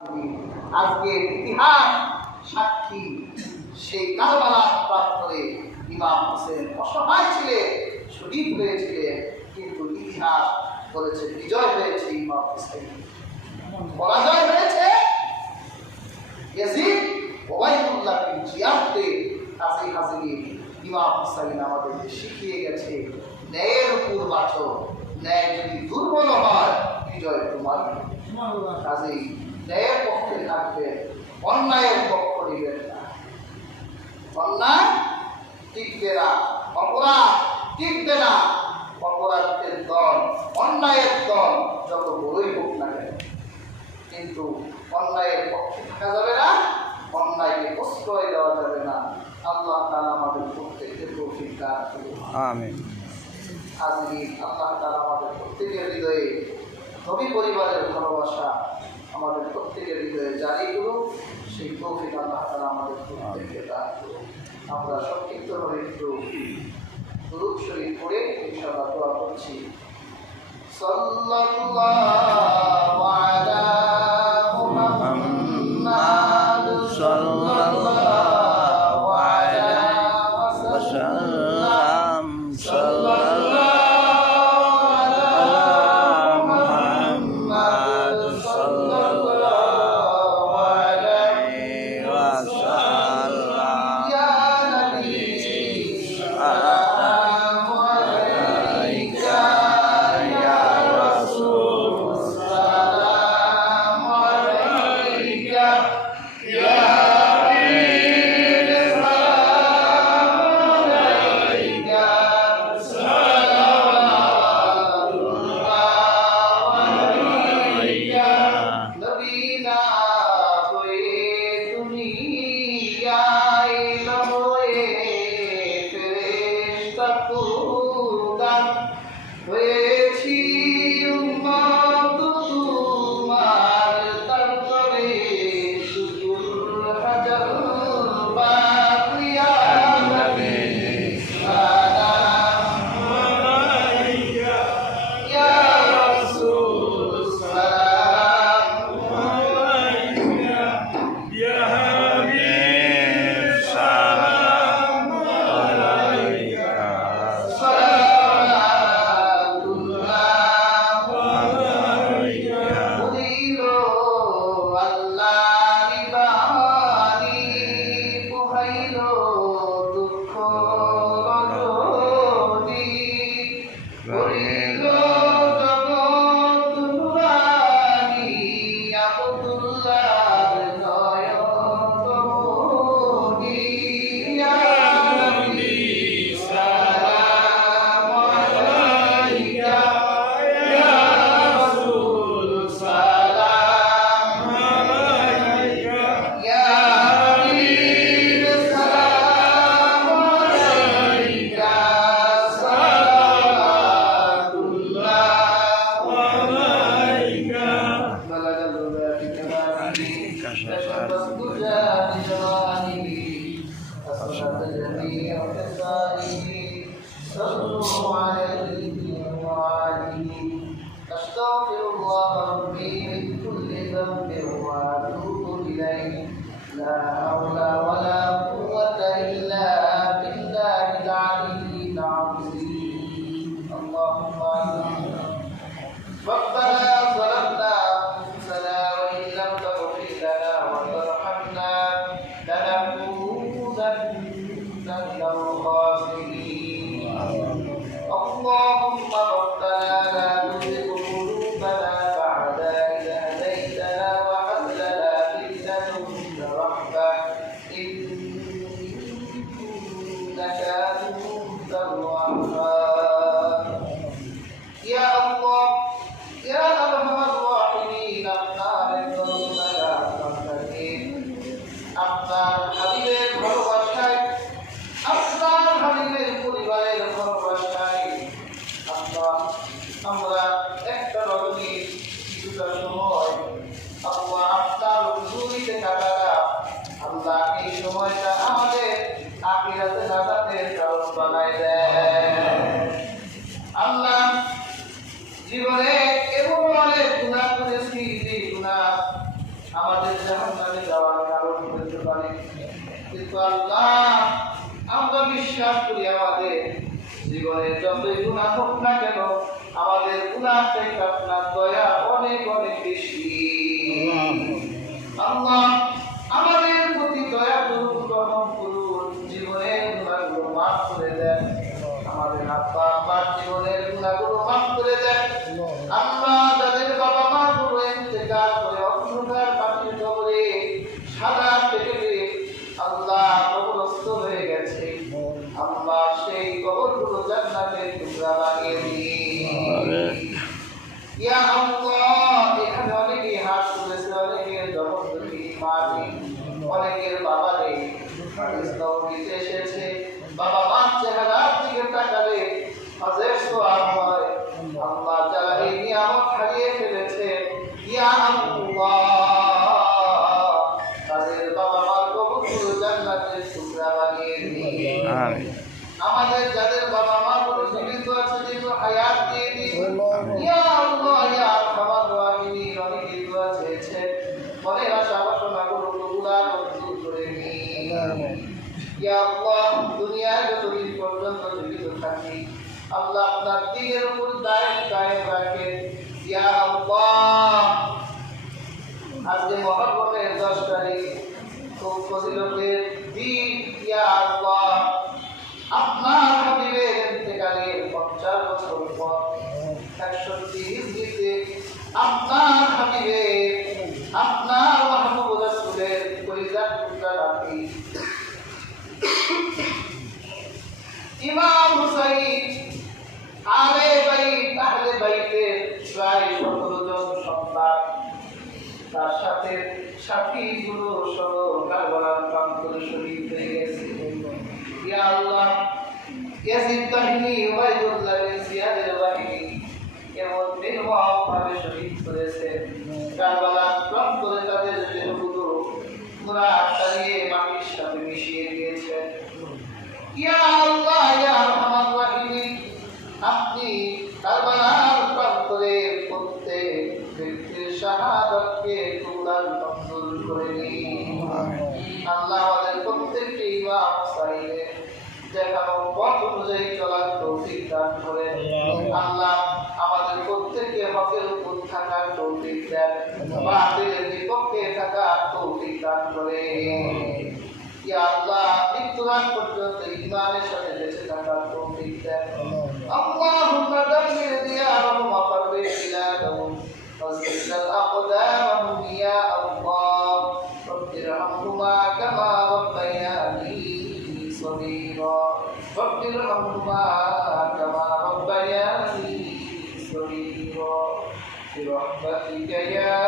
আজকে ইতিহাস সাক্ষী সেই কারবালার প্রান্তরে ইমাম হোসেন অসহায় ছিলেন, শহীদ হয়েছিলেন, কিন্তু ইতিহাস বলেছে বিজয় হয়েছে ইমাম হোসেন, পরাজয় হয়েছে ইয়াজিদ ওবাইদুল্লাহকে জিয়াদে। কাজী হাজির ইমাম হোসেন আমাদেরকে শিখিয়ে গেছে ন্যায়ের উপর বাঁচো, ন্যায় যদি দুর্বল হয় বিজয় তোমার। কাজেই ন্যায়ের পক্ষে থাকবেন, অন্যায়ের পক্ষ নেবেন না। অন্যায় টিকবে না, অপরাধ টিকবে না। অপরাধের দল, অন্যায়ের দল যত বড়ই হোক না কেন, কিন্তু অন্যায়ের পক্ষে থাকা যাবে না, অন্যায়কে প্রশ্রয় দেওয়া যাবে না। আল্লাহ তাআলা আমাদের প্রত্যেককে তৌফিক দান করুন। আমিন। হাজির, আল্লাহ তাআলা আমাদের প্রত্যেকের হৃদয়ে নবী পরিবারের ভালোবাসা আমাদের প্রত্যেকের হৃদয়ে জারি করুন। সেই তৌফিক আল্লাহ তাআলা আমাদের প্রত্যেককে দান করুন। আমরা সংক্ষিপ্তভাবে একটু দুরূদ শরীফ পড়ে ইনশাআল্লাহ দোয়া করছি। সাল্লাল্লাহু আলা মুহাম্মাদ সাল্লাল্লাহু আলাইহি ওয়াসাল্লাম হয়েছি উম্মত তোমার, তারপরে শুকুর হাজার বার ইয়া নবী সালাম আলাইকা, ইয়া রাসূল সালাম আলাইকা, ইয়া হাবিব সালাম আলাইকা। أستغفر الله ربي من كل ذنب وأتوب إليه، لا حول ولا قوة إلا بالله العلي العظيم. اللهم ربنا ظلمنا أنفسنا وإن لم تغفر لنا وترحمنا لنكونن من الخاسرين. اللهم ربنا لا تزغ قلوبنا بعد إذ هديتنا وهب لنا من لدنك رحمة إنك أنت الوهاب. يا الله يا أرحم الراحمين، আপনার করুণা আপনাকে আপনার হাবিবের ভালোবাসায়, আপনার হাবিবের পরিবারের ভালোবাসায় আমরা একটা রকমের কিছুটা সময় আল্লাহ আপনার হুজুরিতে কাটালাম। আল্লাহ এই সময়টা আমাদের আখিরাতে নাজাতের কারণ বানায় দেন। আল্লাহ জীবনে এমন অনেক গুনাহ করেছি যে গুনাহ আমাদের জাহান্নামে যাওয়ার কারণ হতে পারে। কিন্তু আল্লাহ আমরা বিশ্বাস করি আমাদের জীবনে যতই গুনাহ হোক না কেন আমাদের গুনাহ থেকে আপনার দয়া অনেক অনেক বেশি। আল্লাহ আমাদের প্রতি দয়া করুন, রহম করুন, জীবনের গুনাহগুলো মাফ করে দেন। আমাদের আব্বা আম্মার জীবনের গুনাহগুলো মাফ করে দেন। আল্লাহ যাদের বাবা মা গুলো ইন্তেকাল করে অন্ধকার মাটির কবরে সাদা পেটে আল্লাহ কবরস্থ হয়ে গেছে, আল্লাহ সেই কবরগুলো জান্নাতের টুকরা বানিয়ে দিন। ইয়া আল্লাহ এখানে অনেকেই হাত তুলেছে, অনেকের জবাবদিহি মা নেই, অনেকের বাবা নেই, দিতে এসেছে, বাবা মার চেহারার দিকে তাকালে হাজার সোয়াব হয়। আল্লাহ যারা এই নিয়ামত হারিয়ে ফেলেছে, ইয়া আল্লাহ তাদের বাবা মার কবরগুলো জান্নাতের টুকরা বানিয়ে দিন। আমাদের যাদের বাবা মা জীবিত আছে দীর্ঘ হায়াত দিয়ে দিন। ইয়া আল্লাহ ইয়া আরহামার রাহিমিন অনেকে দোয়া চেয়েছে, মনের আশা বাসনাগুলো কবুল মঞ্জুর করে নিন। ইয়া আল্লাহ দুনিয়ায় যতদিন পর্যন্ত জীবিত থাকি আল্লাহ আপনার দ্বীনের উপর দায়েম কায়েম রাখেন। ইয়া আল্লাহ আজকে মুহররমের 10 তারিখ খুব ফজিলতের দিন। ইয়া আল্লাহ আপনার হাবিবের ইন্তেকালের 50 বছর পর 61 হিজরিতে আপনার হাবিবের আপনার মাহবুব রাসূলের পরিজাত পুত্র নাতি ইমাম হুসাইন আহলে বাইতের প্রায় 17 জন সন্তান, তার সাথে সাথীগুলো সহ কারবালার প্রান্তরে শহীদ হয়ে গেছে। ইয়া আল্লাহ ইয়াজিদ বাহিনী, ওবাইদুল্লাহ বিন জিয়াদের বাহিনী এমন নির্মমভাবে শহীদ করেছে, কারবালার প্রান্তরে তাদের দেহগুলো পুরা তাড়িয়ে মাটির সাথে মিশিয়ে দিয়েছে। ইয়া আল্লাহ ইয়া আরহামার রাহিমিন আপনি কারবালার প্রান্তরে প্রত্যেক ব্যক্তির শাহাদাতকে কবুল মঞ্জুর করে নিন। আল্লাহ আমাদের প্রত্যেককে ইমাম হুসাইনের দেখানো পথ অনুযায়ী চলার তৌফিক দান করেন। আল্লাহ আমাদের প্রত্যেককে হকের উপর থাকার তৌফিক দেন, বাতিলের বিপক্ষে থাকার তৌফিক দান করেন। ইয়া আল্লাহ মৃত্যুর পর্যন্ত ঈমানের সাথে বেঁচে থাকার তৌফিক দেন। আল্লাহুম্মা দাম্মির দিয়ারহুম ওয়া ফাররিজ বিলাদহুম ওয়াসবিল আকদামহুম ইয়া আল্লাহ রব্বিরহামহুমা কামা রাব্বায়ানি صغيرا رب ارحمهما كما ربياني صغيرا برحمتك يا